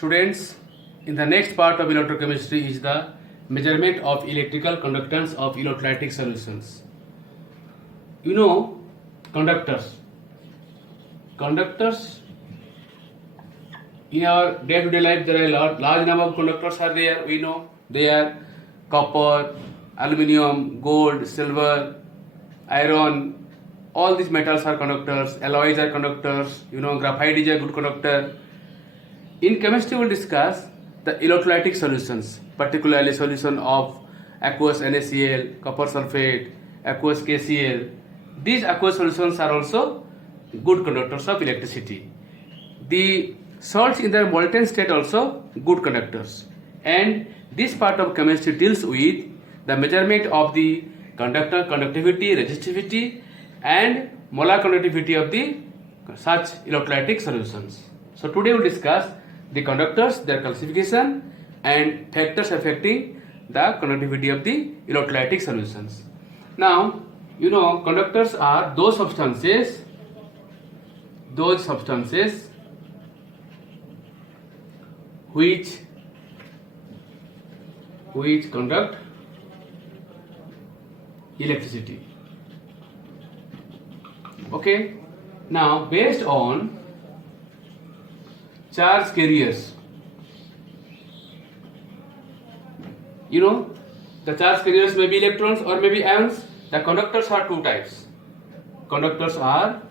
Students, in the next part of electrochemistry is the measurement of electrical conductance of electrolytic solutions. You know, conductors. Conductors in our day-to-day life, there are a large number of conductors are there. We know they are copper, aluminium, gold, silver, iron. All these metals are conductors. Alloys are conductors. You know, graphite is a good conductor. In chemistry, we will discuss the electrolytic solutions, particularly solution of aqueous NaCl, copper sulfate, aqueous KCl. These aqueous solutions are also good conductors of electricity. The salts in their molten state also good conductors. And this part of chemistry deals with the measurement of the conductivity, resistivity, and molar conductivity of the such electrolytic solutions. So today we will discuss the conductors, their classification, and factors affecting the conductivity of the electrolytic solutions. Now, you know, conductors are those substances which conduct electricity. Okay. Now, based on charge carriers, you know, the charge carriers may be electrons or may be ions. The conductors are two types. Conductors are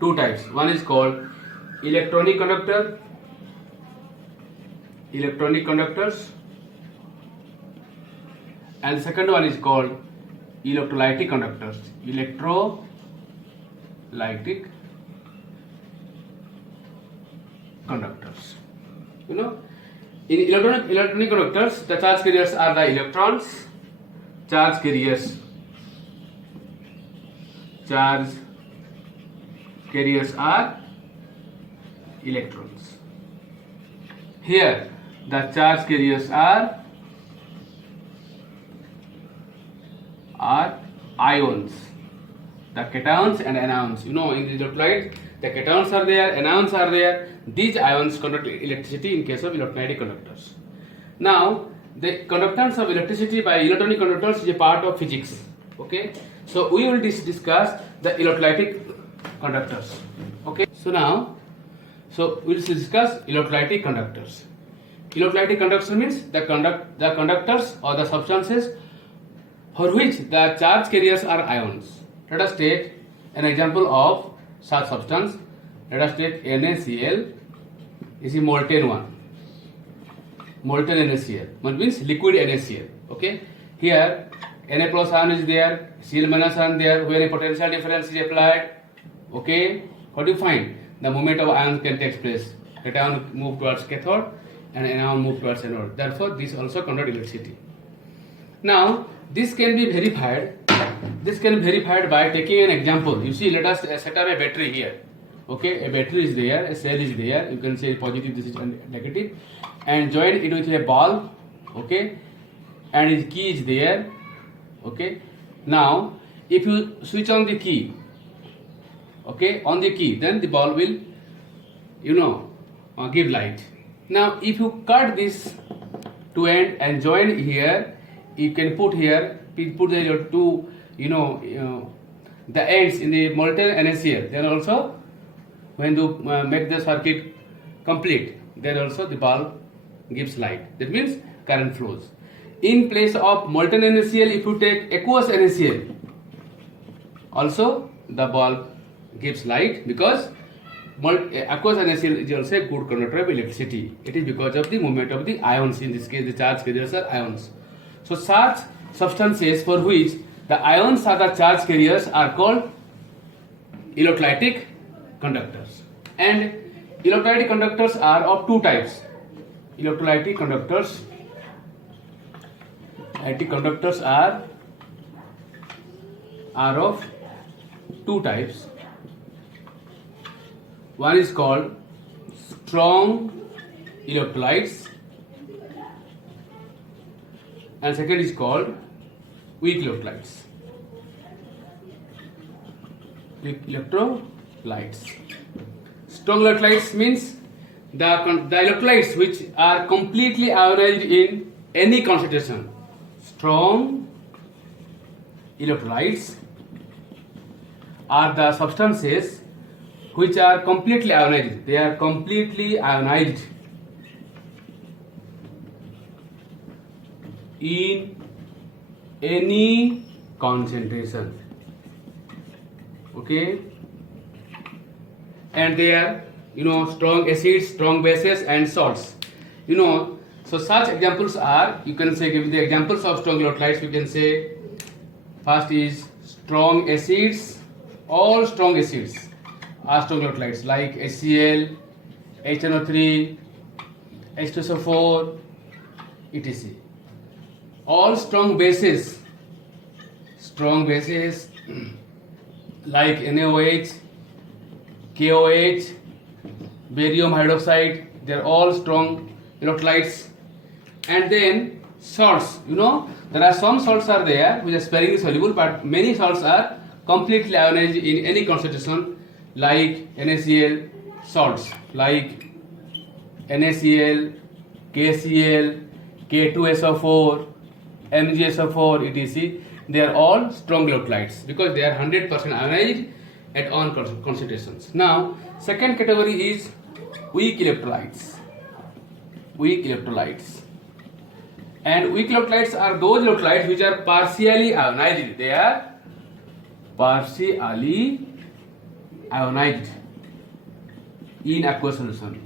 two types. One is called electronic conductors, and the second one is called electrolytic conductors. Electrolytic conductors. You know, in electronic conductors, the charge carriers are the electrons. Charge carriers are electrons. Here, the charge carriers are ions, the cations and anions. You know, in the electrolyte, the cations are there, anions are there. These ions conduct electricity in case of electrolytic conductors. Now, the conductance of electricity by electronic conductors is a part of physics. Okay, so we will discuss the electrolytic conductors. Okay, so now, we will discuss electrolytic conductors. Electrolytic conductor means the conductors or the substances for which the charge carriers are ions. Let us take an example of such substance. Let us take NaCl is a molten one. Molten NaCl, one means liquid NaCl. Okay, here Na plus ion is there, Cl minus ion there. When a potential difference is applied, okay, what do you find? The movement of ions can take place. Cation move towards cathode and anion move towards anode. Therefore, this also conduct electricity. Now, this can be verified. This can be verified by taking an example. You see, let us set up a battery here. Okay, a battery is there, a cell is there. You can say positive, this is negative, and join it with a bulb. Okay, and its key is there. Okay, now if you switch on the key, okay, on the key, then the bulb will, you know, give light. Now, if you cut this to end and join here, you can put here, put the two, the ends in the molten NaCl. Then also, when you make the circuit complete, then also the bulb gives light. That means current flows. In place of molten NaCl, if you take aqueous NaCl, also the bulb gives light, because aqueous NaCl is also a good conductor of electricity. It is because of the movement of the ions. In this case, the charge carriers are ions. So such substances for which the ions are the charge carriers are called electrolytic conductors. And electrolytic conductors are of two types. Electrolytic conductors are of two types. One is called strong electrolytes, and second is called weak electrolytes. Weak electrolytes. Strong electrolytes means the electrolytes which are completely ionized in any concentration. Strong electrolytes are the substances which are completely ionized. They are completely ionized in any concentration. Okay, and they are, strong acids, strong bases, and salts. So such examples are, you can say, give the examples of strong electrolytes. You can say first is strong acids. All strong acids are strong electrolytes like HCl, HNO3, H2SO4, etc. All strong bases like NaOH, KOH, barium hydroxide, they are all strong electrolytes. And then salts, there are some salts are there which are sparingly soluble, but many salts are completely ionized in any concentration, like NaCl salts, like NaCl, KCl, K2SO4, MgSO4, etc. They are all strong electrolytes because they are 100% ionized at all concentrations. Now, second category is weak electrolytes. And weak electrolytes are those electrolytes which are partially ionized. They are partially ionized in aqueous solutions.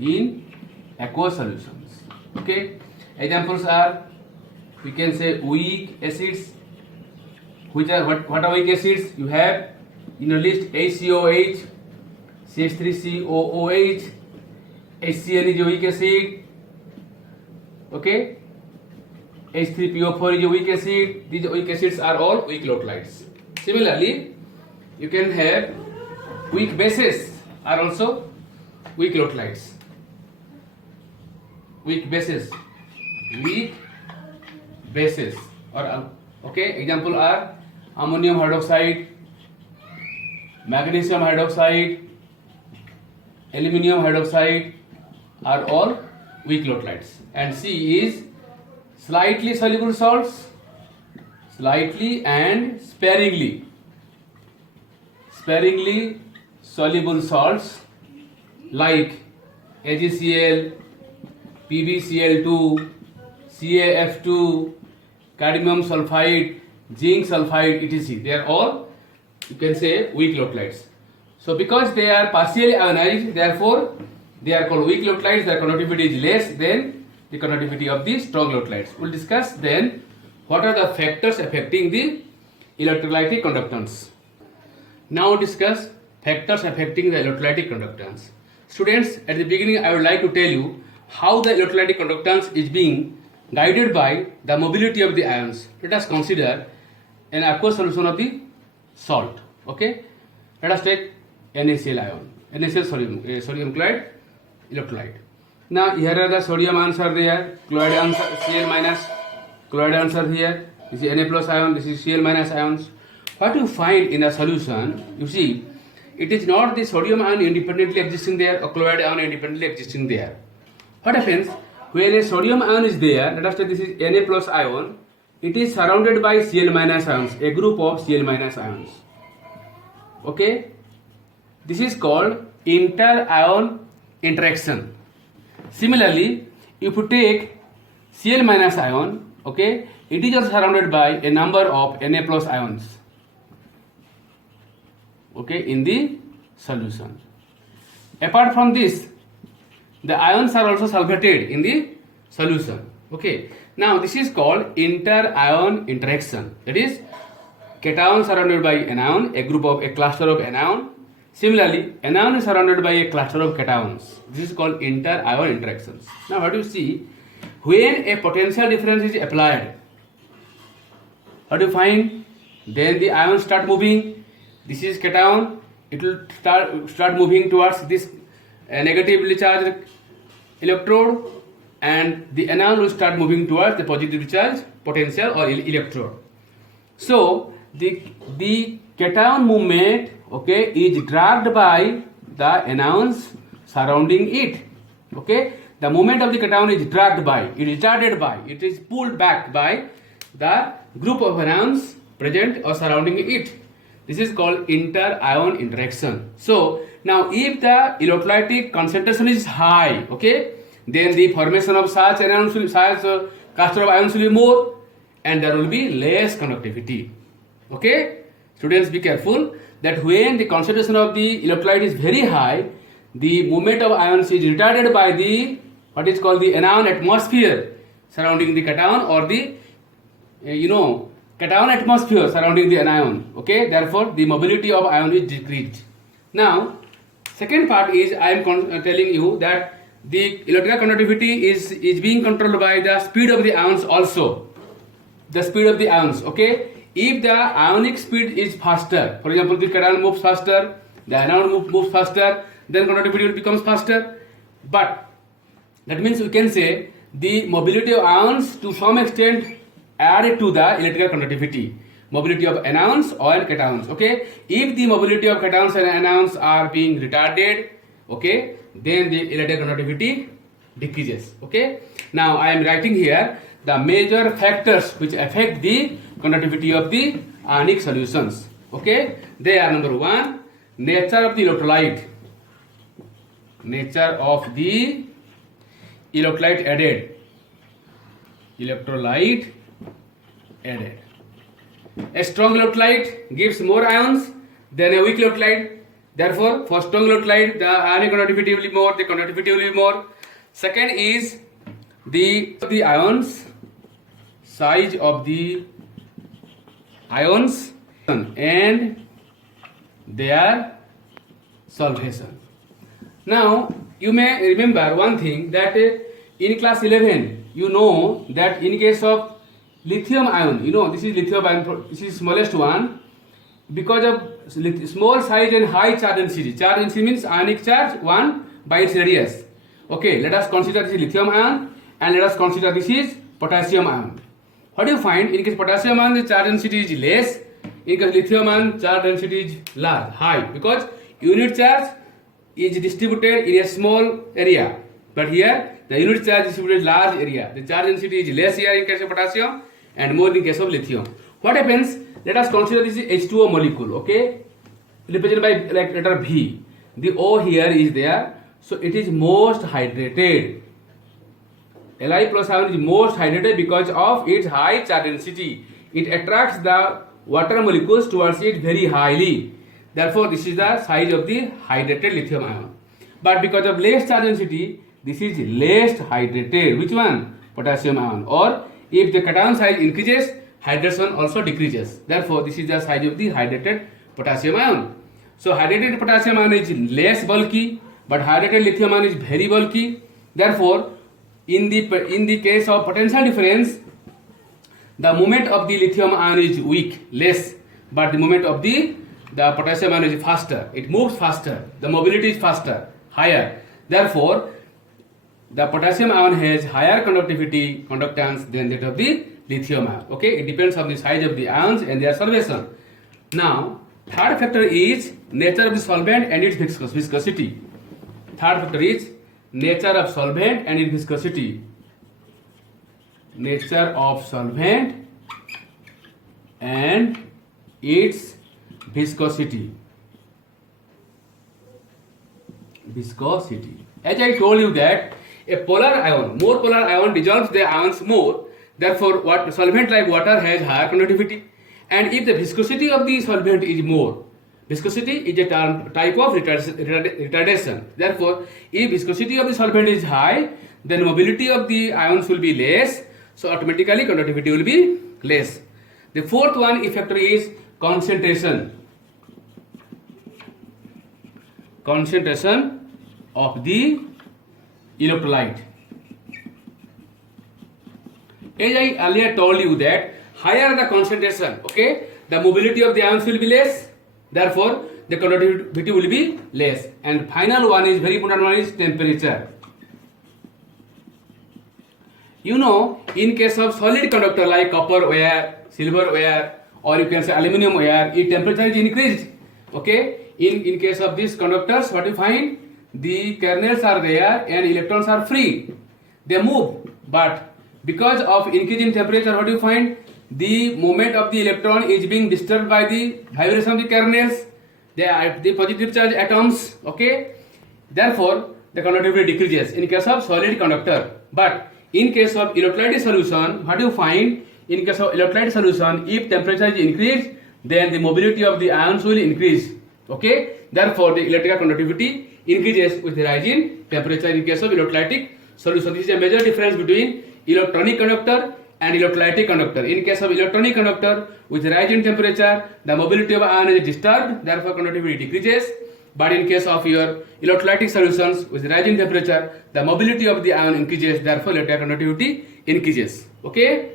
Okay, examples are, we can say, weak acids. Which are what are weak acids? You have in your list HCOH, CH3COOH, HCl is a weak acid. Okay, H3PO4 is a weak acid. These weak acids are all weak electrolytes. Similarly, you can have weak bases are also weak electrolytes. Weak bases or okay, example are ammonium hydroxide, magnesium hydroxide, aluminium hydroxide are all weak electrolytes. And C is slightly soluble salts, slightly and sparingly soluble salts like AgCl, PbCl2, CaF2, cadmium sulfide, zinc sulfide, etc. They are all, you can say, weak electrolytes. So because they are partially ionized, therefore they are called weak electrolytes. Their conductivity is less than the conductivity of the strong electrolytes. We'll discuss then what are the factors affecting the electrolytic conductance. Now discuss factors affecting the electrolytic conductance. Students, at the beginning I would like to tell you how the electrolytic conductance is being guided by the mobility of the ions. Let us consider an aqueous solution of the salt. Okay, let us take NaCl ion, NaCl sodium chloride electrolyte. Now here are the sodium ions are there, chloride ions are Cl minus, chloride ions are here. This is Na plus ion, this is Cl minus ions. What you find in the solution, you see, it is not the sodium ion independently existing there or chloride ion independently existing there. What happens when a sodium ion is there? Let us say this is Na plus ion. It is surrounded by Cl minus ions, a group of Cl minus ions. Okay, this is called inter-ion interaction. Similarly, if you take Cl minus ion, okay, it is also surrounded by a number of Na plus ions. Okay, in the solution. Apart from this, the ions are also solvated in the solution. Okay, now this is called inter-ion interaction. That is, cation surrounded by anion, a cluster of anion. Similarly, anion is surrounded by a cluster of cations. This is called inter-ion interactions. Now, what do you see? When a potential difference is applied, what do you find? Then the ions start moving. This is cation. It will start moving towards this negatively charged electrode, and the anion will start moving towards the positively charged potential or electrode. So the cation movement, okay, is dragged by the anions surrounding it. Okay, the movement of the cation is dragged by, it is retarded by, it is pulled back by the group of anions present or surrounding it. This is called inter-ion interaction. So now if the electrolytic concentration is high, okay, then the formation of such anions will, such cluster of ions will be more, and there will be less conductivity. Okay, students, be careful that when the concentration of the electrolyte is very high, the movement of ions is retarded by the what is called the anion atmosphere surrounding the cation, or the cation atmosphere surrounding the anion. Okay, therefore the mobility of ion is decreased. Now second part is I am telling you that the electrical conductivity is being controlled by the speed of the ions also. The speed of the ions. Okay, if the ionic speed is faster, for example the cation moves faster, the anion moves faster, then conductivity will becomes faster. But that means we can say the mobility of ions to some extent added to the electrical conductivity. Mobility of anions or cations. Okay, if the mobility of cations and anions are being retarded, okay, then the electrical conductivity decreases. Okay, now I am writing here the major factors which affect the conductivity of the ionic solutions. Okay, they are: number one, nature of the electrolyte. Nature of the electrolyte added. Electrolyte added. A strong electrolyte gives more ions than a weak electrolyte. Therefore, for strong electrolyte, the ionic conductivity will be more, the conductivity will be more. Second is the ions, size of the ions and their solvation. Now, you may remember one thing, that in class 11, you know that in case of lithium ion, this is lithium ion, this is smallest one, because of small size and high charge density. Charge density means ionic charge 1 by its radius. Okay, let us consider this is lithium ion, and let us consider this is potassium ion. What do you find? In case potassium ion, the charge density is less. In case lithium ion, charge density is large, high, because unit charge is distributed in a small area. But here, the unit charge is distributed in large area. The charge density is less here in case of potassium and more in case of lithium. What happens? Let us consider this is H2O molecule, okay, represented by like letter V. The O here is there, so it is most hydrated. Li plus ion is most hydrated because of its high charge density. It attracts the water molecules towards it very highly. Therefore, this is the size of the hydrated lithium ion. But because of less charge density, this is less hydrated. Which one? Potassium ion. Or if the cation size increases, hydration also decreases. Therefore, this is the size of the hydrated potassium ion. So, hydrated potassium ion is less bulky, but hydrated lithium ion is very bulky. Therefore, in the case of potential difference, the movement of the lithium ion is weak, less, but the movement of the potassium ion is faster. It moves faster. The mobility is faster, higher. Therefore, the potassium ion has higher conductance than that of the lithium ion. Okay, it depends on the size of the ions and their solution. Now, third factor is nature of the solvent and its viscosity. Third factor is nature of solvent and its viscosity. Nature of solvent and its viscosity. Viscosity. As I told you that a polar ion, more polar ion dissolves the ions more. Therefore, what solvent like water has higher conductivity. And if the viscosity of the solvent is more, viscosity is a type of retardation. Therefore, if viscosity of the solvent is high, then mobility of the ions will be less. So automatically conductivity will be less. The fourth one factor is concentration. Concentration of the electrolyte. As I earlier told you that higher the concentration, okay, the mobility of the ions will be less. Therefore, the conductivity will be less. And final one is very important one is temperature. You know, in case of solid conductor like copper wire, silver wire, or you can say aluminum wire, its temperature is increased. Okay, in case of these conductors, what you find? the kernels are there and electrons are free. They move, but because of increase in temperature, what do you find? The movement of the electron is being disturbed by the vibration of the kernels. They are the positive charge atoms. Okay, therefore the conductivity decreases in case of solid conductor. But in case of electrolytic solution, what do you find? In case of electrolytic solution, if temperature is increased, then the mobility of the ions will increase. Okay, therefore the electrical conductivity increases with the rise in temperature in case of electrolytic solution. This is a major difference between electronic conductor and electrolytic conductor. In case of electronic conductor, with rise in temperature, the mobility of ion is disturbed, therefore conductivity decreases. But in case of your electrolytic solutions, with rise in temperature, the mobility of the ion increases, therefore electrical conductivity increases. Okay.